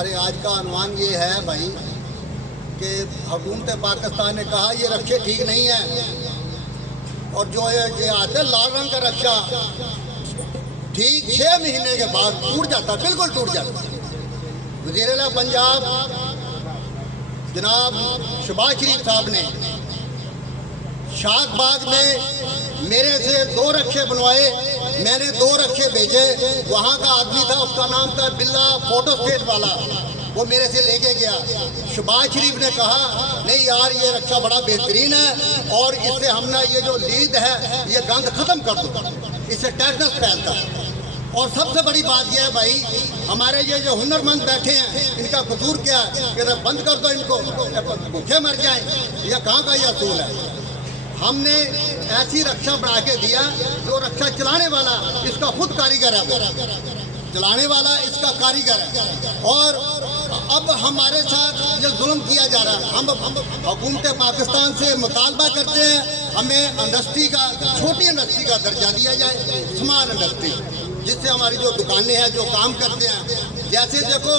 हमारे आज का अनुमान ये है भाई कि हुकूमत पाकिस्तान ने कहा ये रक्षे ठीक नहीं है, और जो ये आते हैं लाल रंग का रक्षा ठीक 6 महीने के बाद टूट जाता, बिल्कुल टूट जाता। वज़ीर-ए-आला पंजाब जनाब शहबाज शरीफ साहब ने शाहबाग में मेरे से 2 रक्षे बनवाए, मैंने 2 रक्षे भेजे। वहाँ का आदमी था, उसका नाम था बिल्ला फोटो स्टेट वाला, वो मेरे से लेके गया। शहबाज शरीफ ने कहा नहीं यार ये रक्षा बड़ा बेहतरीन है और इससे हमने ये जो लीद है ये गंद ख़त्म कर दो, इससे टेक्नस फैलता है। और सबसे बड़ी बात यह है भाई, हमारे ये जो हुनरमंद बैठे हैं इनका कसूर क्या है कि बंद कर दो इनको, भूखे मर जाएं, या कहाँ का ये असूल है। हमने ऐसी रक्षा बढ़ा के दिया, जो रक्षा चलाने वाला इसका खुद कारीगर है, चलाने वाला इसका कारीगर है। और अब हमारे साथ ये जुल्म किया जा रहा है। हम हुकूमत पाकिस्तान से मुतालबा करते हैं हमें इंडस्ट्री का, छोटी इंडस्ट्री का दर्जा दिया जाए, स्मॉल इंडस्ट्री, जिससे हमारी जो दुकानें हैं जो काम करते हैं, जैसे देखो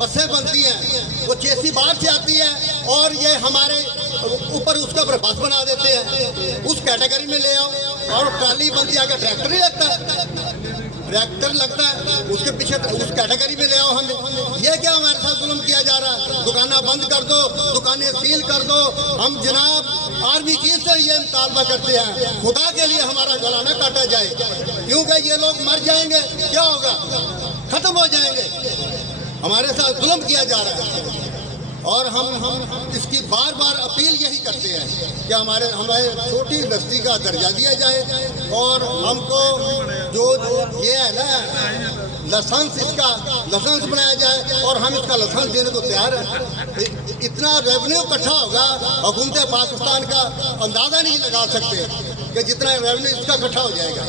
बसें बनती हैं वो चेसी बाहर से आती है और ये हमारे ऊपर उसका बस बना देते हैं, उस कैटेगरी में ले आओ। और ट्राली बनती है, आगे ट्रैक्टर ही लगता है, ट्रैक्टर लगता है, उसके पीछे उस कैटेगरी में ले आओ हमें। ये क्या हमारे साथ जुल्म किया जा रहा है। दुकानें बंद कर दो, दुकानें सील कर दो। हम जनाब आर्मी चीफ से ये मुतालबा करते हैं खुदा के लिए हमारा गला न काटा जाए, क्योंकि ये लोग मर जाएंगे, क्या होगा, खत्म हो जाएंगे। हमारे साथ जुल्म किया जा रहा है और हम इसकी बार बार अपील यही करते हैं कि हमारे छोटी इंडस्ट्री का दर्जा दिया जाए और हमको जो ये है ना लाइसेंस, इसका लाइसेंस बनाया जाए और हम इसका लाइसेंस देने को तैयार हैं। इतना रेवेन्यू इकट्ठा होगा हुकूमत पाकिस्तान का अंदाज़ा नहीं लगा सकते कि जितना रेवेन्यू इसका इकट्ठा हो जाएगा।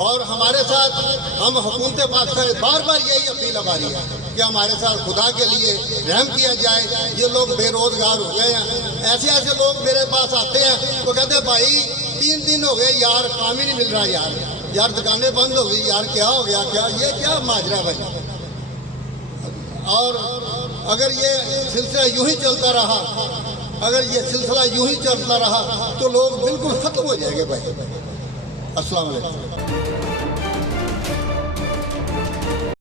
और हमारे साथ हम हुकूमत पाकिस्तान बार बार यही अपील हमारी है कि हमारे साथ खुदा के लिए रहम किया जाए। ये लोग बेरोजगार हो गए हैं, ऐसे ऐसे लोग मेरे पास आते हैं तो कहते हैं भाई 3 दिन हो गए यार, काम ही नहीं मिल रहा यार दुकानें बंद हो गई यार, क्या हो गया, क्या ये क्या माजरा भाई। और अगर ये सिलसिला यूं ही चलता रहा, अगर ये सिलसिला यूं ही चलता रहा तो लोग बिल्कुल ख़त्म हो जाएंगे भाई। अस्सलाम वालेकुम।